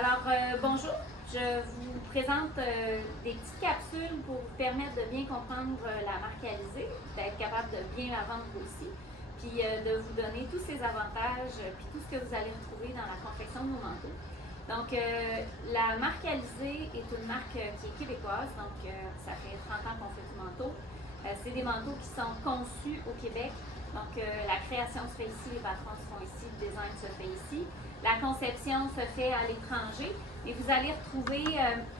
Alors, bonjour, je vous présente des petites capsules pour vous permettre de bien comprendre la marque Alizé, d'être capable de bien la vendre aussi, puis de vous donner tous ses avantages, puis tout ce que vous allez retrouver dans la confection de nos manteaux. Donc, la marque Alizé est une marque qui est québécoise, donc ça fait 30 ans qu'on fait du manteau. C'est des manteaux qui sont conçus au Québec. Donc, la création se fait ici, les patrons se font ici, le design se fait ici. La conception se fait à l'étranger. Et vous allez retrouver,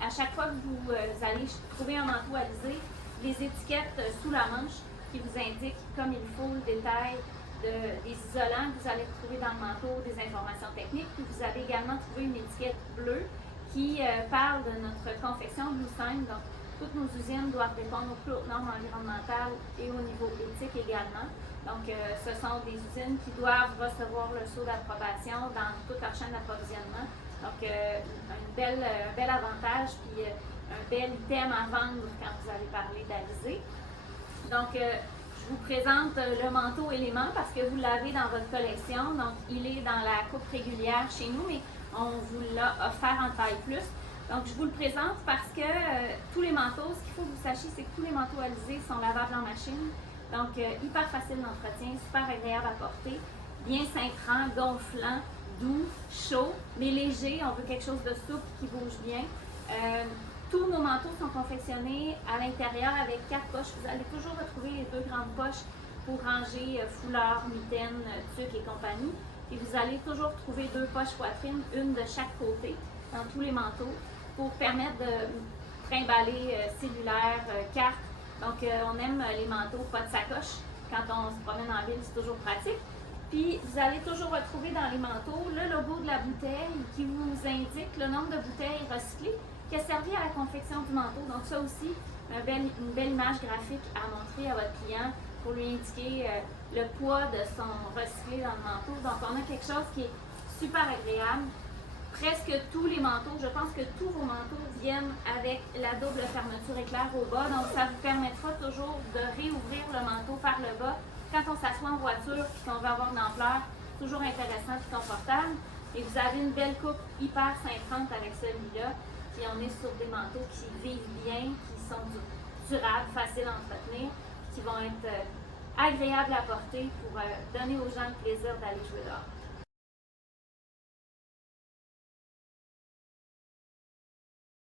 à chaque fois que vous allez trouver un manteau Alizé, les étiquettes sous la manche qui vous indiquent comme il faut le détail des isolants que vous allez retrouver dans le manteau, des informations techniques. Puis vous allez également trouver une étiquette bleue qui parle de notre confection Blue Sign. Donc, toutes nos usines doivent répondre aux plus hautes normes environnementales et au niveau éthique également. Donc, ce sont des usines qui doivent recevoir le sceau d'approbation dans toute leur chaîne d'approvisionnement. Donc, un bel avantage puis un bel item à vendre quand vous allez parler d'Alizé. Donc, je vous présente le manteau élément parce que vous l'avez dans votre collection. Donc, il est dans la coupe régulière chez nous, mais on vous l'a offert en taille plus. Donc, je vous le présente parce que tous les manteaux, ce qu'il faut que vous sachiez, c'est que tous les manteaux Alizé sont lavables en machine. Donc, hyper facile d'entretien, super agréable à porter, bien cintrant, gonflant, doux, chaud, mais léger. On veut quelque chose de souple qui bouge bien. Tous nos manteaux sont confectionnés à l'intérieur avec 4 poches. Vous allez toujours retrouver les 2 grandes poches pour ranger foulard, mitaines, tuques et compagnie. Et vous allez toujours trouver 2 poches poitrine, une de chaque côté dans tous les manteaux pour permettre de trimballer cellulaire, carte. Donc, on aime les manteaux, pas de sacoche. Quand on se promène en ville, c'est toujours pratique. Puis, vous allez toujours retrouver dans les manteaux le logo de la bouteille qui vous indique le nombre de bouteilles recyclées qui a servi à la confection du manteau. Donc, ça aussi, une belle image graphique à montrer à votre client pour lui indiquer le poids de son recyclé dans le manteau. Donc, on a quelque chose qui est super agréable. Presque tous les manteaux, je pense que tous vos manteaux viennent avec la double fermeture éclair au bas. Donc, ça vous permettra toujours de réouvrir le manteau par le bas. Quand on s'assoit en voiture et qu'on veut avoir de l'ampleur, toujours intéressant et confortable. Et vous avez une belle coupe hyper cintrante avec celui-là. Puis on est sur des manteaux qui vivent bien, qui sont durables, faciles à entretenir, qui vont être agréables à porter pour donner aux gens le plaisir d'aller jouer dehors.